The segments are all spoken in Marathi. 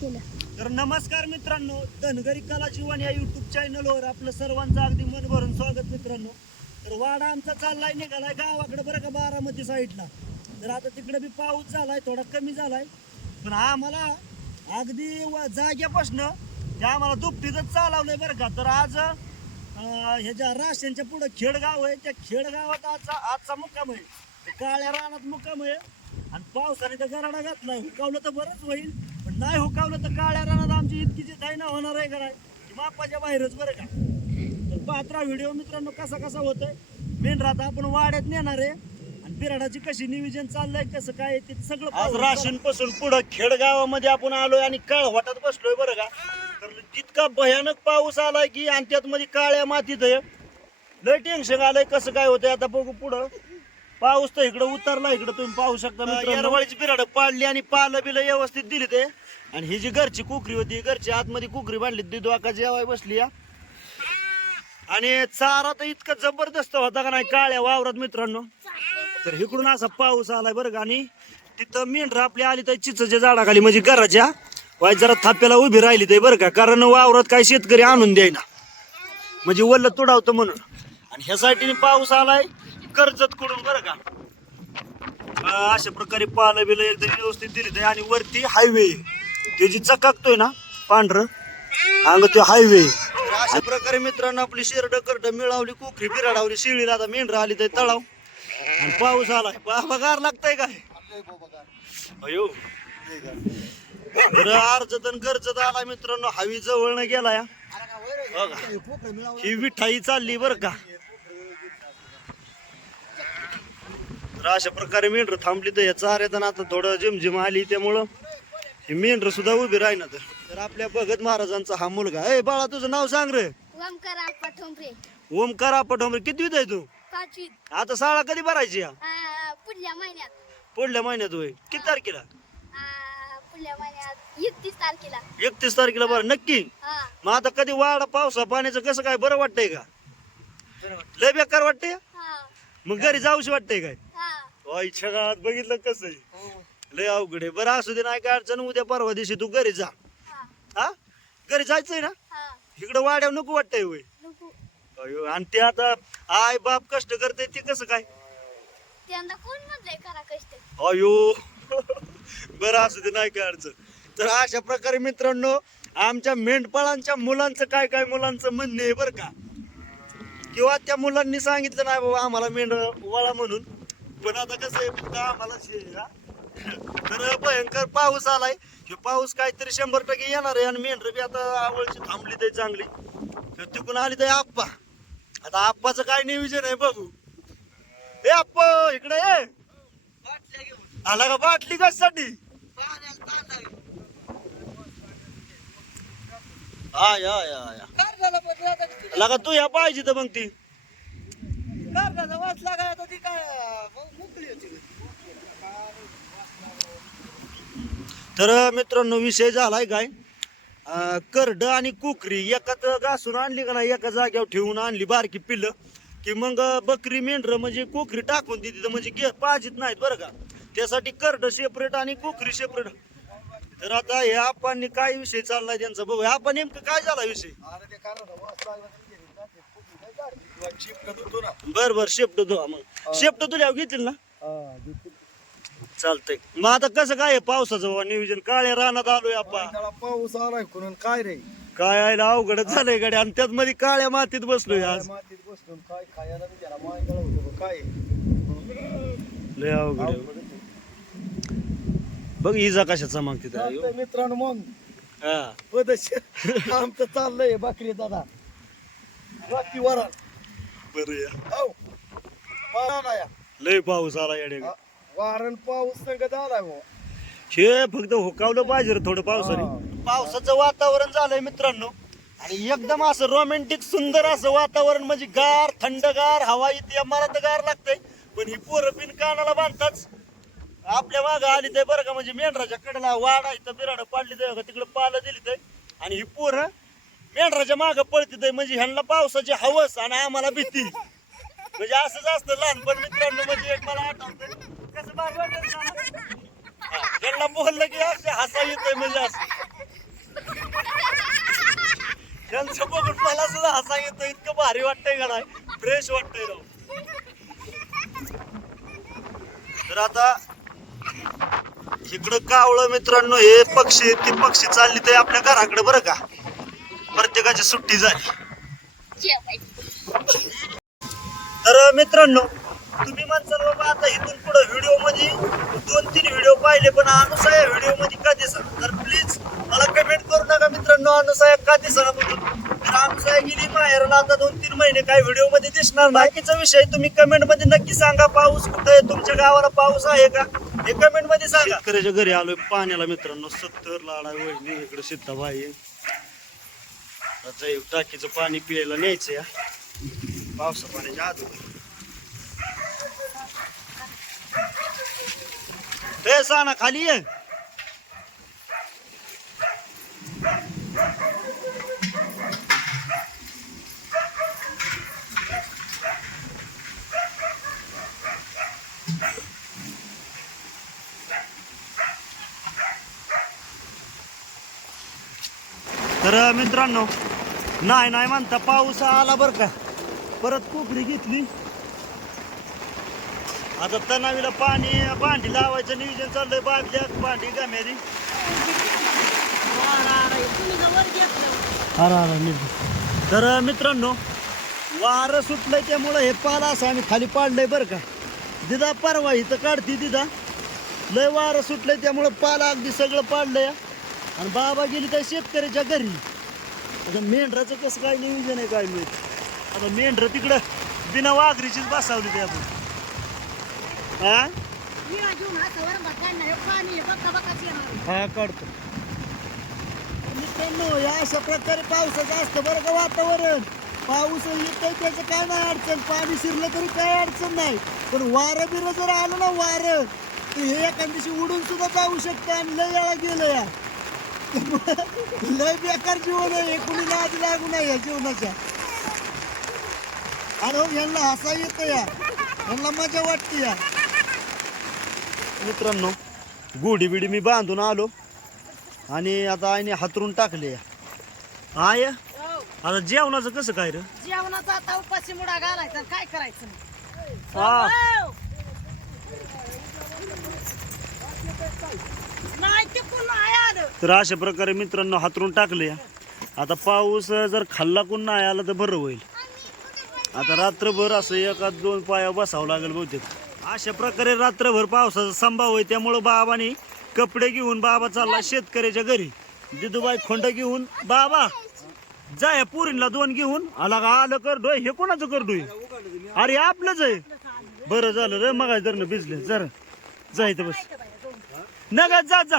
केलं. तर नमस्कार मित्रांनो धनगरी कला जीवन या युट्यूब चॅनलवर आपलं सर्वांचं अगदी मन भरून स्वागत मित्रांनो. तर वाडा आमचा चाललाय निघालाय गावाकडे बरं का बारामती साईडला. तर आता तिकडे बी पाऊस झालाय थोडा कमी झालाय. पण आम्हाला अगदी व- जाग्यापासनं ते आम्हाला दुपटीतच चालवलंय बरं का. तर आज ह्याच्या राष्ट्रांच्या पुढं खेडगाव आहे त्या खेडगावात आजचा आजचा मुक्काम आहे. ते काळ्या रानात मुक्काम आहे. आणि पावसाने तर गराडा घातला हुकावलं तर बरंच होईल. पण नाही हुकावलं तर काळ्या रानात आमची इतकी जी ना होणार आहे का नाही? ती मापाच्या बाहेरच बरं का? तर पात्रा व्हिडिओ मित्रांनो कसा कसा होतोय? मेन राहता आपण वाड्यात नेणार आहे. आणि बिराडाची कशी नियोजन चाललंय कसं काय ते सगळं आज राशनपासून पुढं खेडगावामध्ये आपण आलोय आणि काळ वाटत बसलोय बरं का? तर जितका भयानक पाऊस आलाय की आणि त्यात मध्ये काळ्या मातीत आहे. लय टेन्शन आलंय कसं काय होतंय आता बघू पुढं. पाऊस तर इकडं उतरला इकडं तुम्ही पाहू शकता येरवाळीची बिराड पाडली आणि पालं बिलं व्यवस्थित दिली ते. आणि ही जी घरची कुकरी होती घरची आतमध्ये कुकरी बांधली ती दोका जेवाय बसली या आणि चारा तर इतका जबरदस्त होता का नाही काळ्या वावरात मित्रांनो. तर इकडून असा पाऊस आलाय बरं का आणि तिथं मेंढर आपली आली तर चिचच्या झाडाखाली म्हणजे घराच्या वाय जरा थाप्याला उभी राहिली ते बरं का कारण वावरात काही शेतकरी आणून द्यायना म्हणजे वल्ल तुडावतं म्हणून. आणि ह्यासाठी पाऊस आलाय कर्जत कडून बरं का? अं, अशा प्रकारे पालं बिलं एकदम व्यवस्थित दिली आहे आणि वरती हायवे ते जी चकाकतोय ना पांढर अंग ते हायवे अशा प्रकारे मित्रांनो आपली शेरड करड मिळावली कुखरी बिराडावली शिळीला आता मेंढर आली तर तळाव. आणि पाऊस आलाय. बाबा गार लागतंय काय? अयो. तर अर्जतन कर्जत आला मित्रांनो. हवी जवळनं गेला या बघा. ही विठाई चालली बर का? तर अशा प्रकारे मेंढर थांबली तर याचा येताना आता थोडं झिमझिम आली त्यामुळं ही मेंढर सुद्धा उभी राहीना तर. तर आपल्या भगत महाराजांचा हा मुलगा. ए बाळा तुझं नाव सांग रे. ओमकार आप्पा ठोंबरे. ओमकार पटोमरे किती आहे तू? आता शाळा कधी भरायची या? पुढल्या महिन्यात. पुढल्या महिन्यात होय. किती तारखेला? आ, पुढल्या महिन्यात एकतीस तारखेला. एकतीस तारखेला बरं नक्की? मग आता कधी वाढ पावसा पाण्याचं कसं काय बरं वाटतंय का? लय बेकार वाटतंय? हा. मग घरी जाऊशी वाटतंय काय? आईच्या गावात बघितलं कसं आहे? लय अवघड आहे. बरं असू दे नाही काय अडचण उद्या परवा दिवशी तू घरी जा. हा? हा घरी जायचंय ना? हा. इकडं वाड्यावर नको वाटतंय होय. नको. अयो आणि ते आता आय बाप कष्ट करते ते कसं काय? त्यांना कोण म्हणलंय करा कष्ट? अयो. बरं असू दे नाही काय अडचण. तर अशा प्रकारे मित्रांनो आमच्या मेंढपाळांच्या मुलांचं काय काय मुलांचं म्हणणे आहे बरं का? किंवा त्या मुलांनी सांगितलं नाही बाबा आम्हाला मेंढ वळा म्हणून. पण आता कसं आहे फक्त आम्हाला शे- हा? तर भयंकर पाऊस आलाय. हे पाऊस काहीतरी शंभर टक्के येणार आहे आणि मेंढर बी आता आवळची थांबली ते चांगली. तर तिकून आली ते आप्पा. आता आप्पाचं काय नियोजन आहे बघू. ए आप्पा इकडे ये. आला का बाटली कशासाठी आय या या या लगा तू या पाहिजे तर मग ती? तर मित्रांनो विषय झालाय काय? करड आणि कुकरी एकाच घासून आणली का नाही? एका जाग्यावर ठेवून आणली बारकी पिल्लं. की मग बकरी मेंढर म्हणजे कोकरी टाकून देते म्हणजे घे पाहिजेत नाहीत बरं का? त्यासाठी करड सेपरेट आणि कोकरी सेपरेट तर आता हे आपण काय विषय चाललाय त्यांचा? बघू आपण नेमकं काय झाला विषय? बर बर शेपट धुवा मग. शेपट तुला घेतील ना? चालतंय. मग आता कसं काय आहे पावसाचं नियोजन? काळ्या रानात आलोय आपण. पाऊस आलाय म्हणून काय रे? काय आयला अवघडच झालंय गड्या. आणि त्यात मध्ये काळ्या मातीत बसलोय आज. मातीत बसून काय खायला बी त्याला माय होतो काय लय अवघड आहे. बघ इजा कशाचा मग तिथं? चालतंय मित्रांनो मग. हा. पदशीर आमचं चाललंय बाकरी दादा. बाकी वरण बरं या. या. लय पाऊस आला येडे आ, वारण पाऊस संगत आलाय भाऊ हे फक्त हुकावलं पाहिजे रे थोडं पावसाने. पावसाचं वातावरण झालंय मित्रांनो. आणि एकदम असं रोमॅन्टिक सुंदर असं वातावरण म्हणजे गार थंडगार हवा येते मला तर गार लागतंय. पण ही पोरं बिन कानाला बांधताच आपल्या मागं आली ते बरं का म्हणजे मेंढराच्या कडेला वाडा इथं बिराड पाडली ते तिकडे पालं दिली ते. आणि ही पोरं मेंढराच्या मागं पळतीत म्हणजे ह्यांना पावसाची हवस आणि आम्हाला भीती. म्हणजे असंच असतं लहानपण मित्रांनो म्हणजे एक मला आठवत. कसं भारी यांना बोललं की असे हसा येतंय म्हणजे असं. त्यांचं बघून मला सुद्धा हसा येतो इतकं भारी वाटतंय का नाही फ्रेश वाटतंय राव. तर आता इकडं कावळं मित्रांनो हे पक्षी ती पक्षी चालली ते आपल्या घराकडे बरं का? प्रत्येकाची सुट्टी झाली. तर मित्रांनो तुम्ही म्हणसाल बाबा आता इथून पुढे व्हिडिओमध्ये दोन तीन व्हिडिओ पाहिले पण अनुसाया व्हिडिओमध्ये का दिसत तर प्लीज मला कमेंट करू नका मित्रांनो. अनुसाया का दिसणार म्हणून? तर अनुसाया गेली माहेरला आता दोन तीन महिने काय व्हिडिओमध्ये दिसणार बाकीचा विषय तुम्ही कमेंटमध्ये नक्की सांगा. पाऊस कुठे आहे? तुमच्या गावाला पाऊस आहे का? हे कमेंटमध्ये सांगा. शेतकऱ्याच्या घरी आलोय पाण्याला मित्रांनो. सत्तर लाडा वहिनी इकडे सिद्धाबाई आहे. टाकीचं पाणी प्यायला न्यायचं या पावसा पाण्याच्या अगोदर ते साना खाली ये तर मित्रांनो नाही नाही म्हणता पाऊस आला बर का. परत कोकडी घेतली. आता तणावीला पाणी भांडी लावायचं नियोजन चाललंय बादल्या भांडी गमेरी तर मित्रांनो वारं सुटलंय त्यामुळं हे पाला असं आम्ही खाली पाडलंय बरं का. दिदा परवा इथं काढती दिदा. लय वारं सुटलंय त्यामुळं पाला अगदी सगळं पाडलंय. आणि बाबा गेली त्या शेतकऱ्याच्या घरी. आता मेंढराचं कसं काय नियोजन आहे काय माहीत? आता मेंढर तिकडं बिना वाघरीचीच बसावली ते आपण. हा? हा काढतो. मित्रांनो या अशा प्रकारे पावसाचं असतं बरं का वातावरण. पाऊस येतोय त्याचं काय नाही अडचण. पाणी शिरलं तरी काय अडचण नाही. पण वारं बिरं जर आलं ना वारं तर हे एखाद्या दिवशी उडून सुद्धा जाऊ शकतं आणि लय वेळा गेलं या. लय बेकार जीवन आहे. कुणी लाज लागू नाही या जीवनाच्या. आणि हो यांना हसा येतं या. यांना मजा वाटते या. मित्रांनो गुढी बिडी मी बांधून आलो आणि आता आईने हातरून टाकले आय आता जेवणाचं कसं काय रे? जेवणाचा आता उपाशी मुडा घालायचा काय करायचं? हा नाही ते कोण नाही आलं तर अशा प्रकारे मित्रांनो हातरून टाकले. आता पाऊस जर खाल्ला कोण नाही आला तर बरं होईल. आता रात्रभर असं एका दोन पाया बसावं लागेल बहुतेक. अशा प्रकारे रात्रभर पावसाचा संभाव आहे. त्यामुळं बाबाने कपडे घेऊन बाबा चालला शेतकऱ्याच्या घरी. दिदूबाई खोंड घेऊन बाबा जा या पुरीला दोन घेऊन. आला का आलं करडोय हे कोणाचं करडोय अरे आपलंच आहे. बरं झालं रे मग धरणं भिजलं. जरा जा इथं बस. नका जा जा.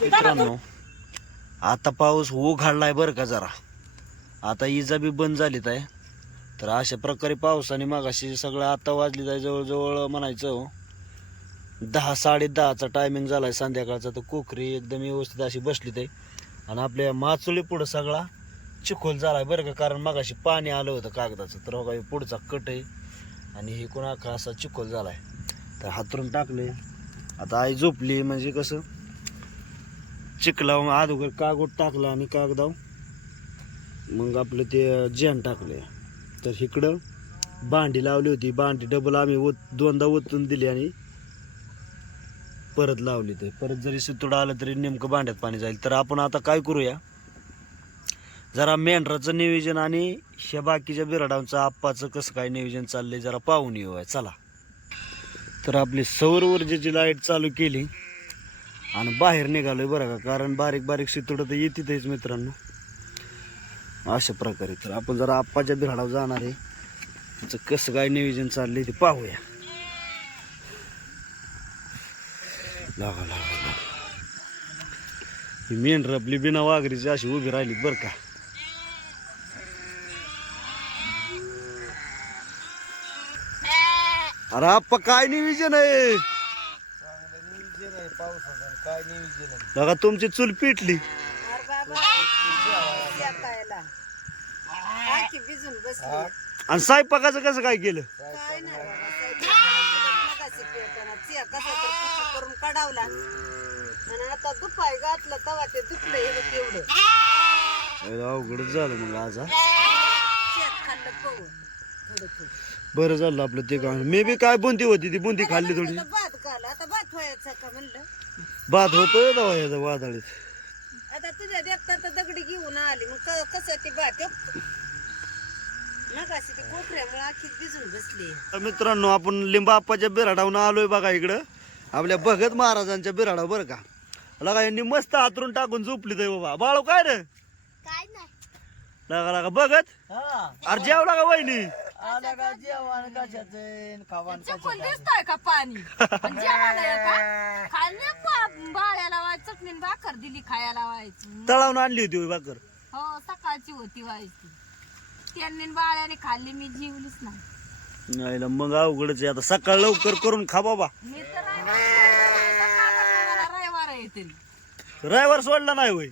मित्रांनो आता पाऊस उघडलाय बरं का जरा. आता इजा बी बंद झालीत आहे. तर अशा प्रकारे पावसाने मागाशी सगळं आता वाजली आहे जवळजवळ म्हणायचं हो. दहा साडे दहाचा टायमिंग झालाय संध्याकाळचा तर कोकरी एकदम व्यवस्थित अशी बसलीत आहे. आणि आपल्या माचोळी पुढं सगळा चिखोल झालाय बरं का कारण मागाशी पाणी आलं होतं कागदाचं. तर हो पुढचा कट आहे. आणि हे कोण अख्खा असा चिखोल झालाय. तर हातरून टाकले आता आई झोपली म्हणजे कसं? चिखलाव अगोदर कागद टाकला आणि कागदाव मग आपलं ते जेन टाकले तर इकडं भांडी लावली होती भांडी डबल आम्ही ओत दोनदा ओतून दिली आणि परत लावली ते. परत जरी सुतोडा आलं तरी नेमकं भांड्यात पाणी जाईल. तर आपण आता काय करूया? जरा मेंढराचं नियोजन आणि ह्या बाकीच्या बिराडांचं आप्पाचं कसं काय नियोजन चाललंय जरा पाहून येऊया. चला. तर आपली सौर ऊर्जेची लाइट चालू केली आणि बाहेर निघालोय बरं का कारण बारीक बारीक शितुडं तर येतीच मित्रांनो. अशा प्रकारे तर आपण जरा आप्पाच्या बिराडावर जाणार आहे. त्याचं कसं काय नियोजन चाललंय ते पाहूया. लागा लागा लागा मेंढर आपली बिना वाघरीची अशी उभी राहिली बरं का. अरे आप्पा काय नियोजन आहे? बघा तुमची चूल पिटली. आणि स्वयंपाकाचं कसं काय केलं? करून काढावला आणि आता दुपाय घातलं तवा ते दुखलं एवढं अवघडच झालं मग आज हा. शेत खाल्लं पळून थोडं थोडं. बरं झालं आपलं ते काय मी बी काय बुंदी होती ती बुंदी खाल्ली थोडी. भात खाल्ला आता भात व्हायचा का म्हणलं? भात होतोय दवा याचा वादळीत. आता तुझ्या देखता तर दगडी घेऊन आली. मग क- कसं ते भात? नकाशी ते कोपऱ्यामुळे आखी भिजून बसली. तर मित्रांनो आपण लिंबाप्पाच्या बिराडावून आलोय बघा इकडं. आपल्या भगत महाराजांच्या बिराडावर बरं का. लगा यांनी मस्त हातरून टाकून झोपली तर बाबा. बाळू काय रे? काय नाही. लगा लगा बघत अरे जेवला का वहिनी? चुकून दिसतंय का पाणी? आणि जेवण आहे का? खाल्ले बा- बाळ्याला वाय चटणी आणि भाकर दिली खायला व्हायची तळावून आणली होती होय भाकर. हो सकाळची होती व्हायची. त्यांनी आणि बाळ्याने खाल्ली मी जीवलीच नाही. नाही मग अवघडच आहे. आता सकाळ लवकर करून खा बाबा. मी तर रविवार रविवार सोडला नाही होय.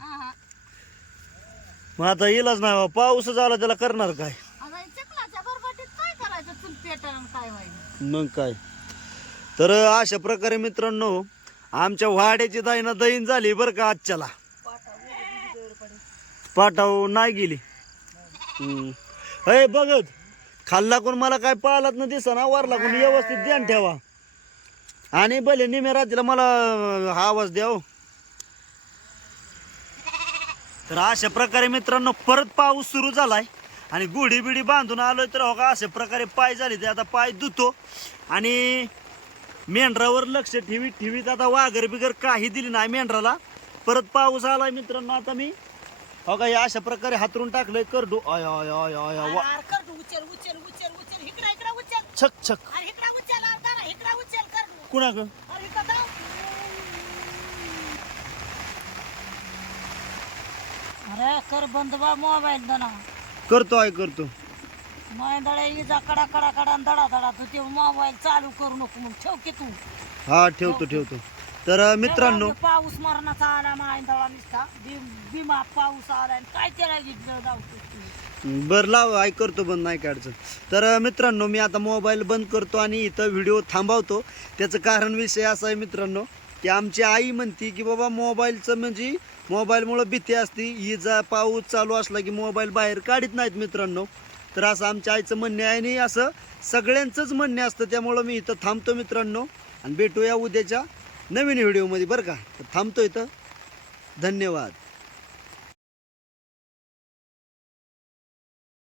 मग आता येईलच नाही बाबा. पाऊस झाला त्याला करणार काय आता चिखलाच्या बरबाटीत काय करायचं चूल पेटण काय व्हायचं मग काय तर अशा प्रकारे मित्रांनो आमच्या वाड्याची दाईना दहीन झाली बरं का आजच्याला पाठाव नाही गेली हम्म. अय बघत खाल्ला कोण मला काय पाहिलात ना दिसा ना वरला कोण व्यवस्थित ध्यान ठेवा आणि भले निम्या रात्रीला मला अं, हा आवाज द्या हो. तर अशा प्रकारे मित्रांनो परत पाऊस सुरू झालाय आणि गुढी बिडी बांधून आलोय तर हो का अशा प्रकारे पाय झाले ते आता पाय धुतो. आणि मेंढरावर लक्ष ठेवीत ठेवीत आता वाघर बिगर काही दिली नाही मेंढराला. परत पाऊस आलाय मित्रांनो आता मी हो का या अशा प्रकारे हातरून टाकलंय करडू. आय आय आय आय आय वा- छक छक. अरे इकडे उचल अर्धा इकडे उचल कर कुणा ग अरे कर बंद बा मोबाईल दना करतो आहे करतो. दडा इजा कडा कडा कडा आणि दडा दडा तू ते मोबाईल चालू करू नको मग ठेव की तू? हा ठेवतो ठेवतो. तर अं, मित्रांनो पाऊस मरणाचा आला मायंदळा निसता. बिमा पाऊस आला आणि काय त्याला घेतलं जाऊ बर लाव ऐक करतो बंद नाही काय अडचण. तर अं, मित्रांनो मी आता मोबाईल बंद करतो आणि इथं व्हिडिओ थांबवतो. त्याचं कारण विषय असा आहे मित्रांनो की आमची आई म्हणती की बाबा मोबाईलचं म्हणजे मोबाईलमुळं भीती असती. इजा पाऊस चालू असला की मोबाईल बाहेर काढत नाहीत मित्रांनो. तर असं आमच्या आईचं म्हणणे आहे आणि असं सगळ्यांचंच म्हणणे असतं. त्यामुळं मी इथं थांबतो मित्रांनो. आणि भेटूया उद्याच्या नवीन व्हिडिओमध्ये बरं का? तर थांबतो इथं. धन्यवाद.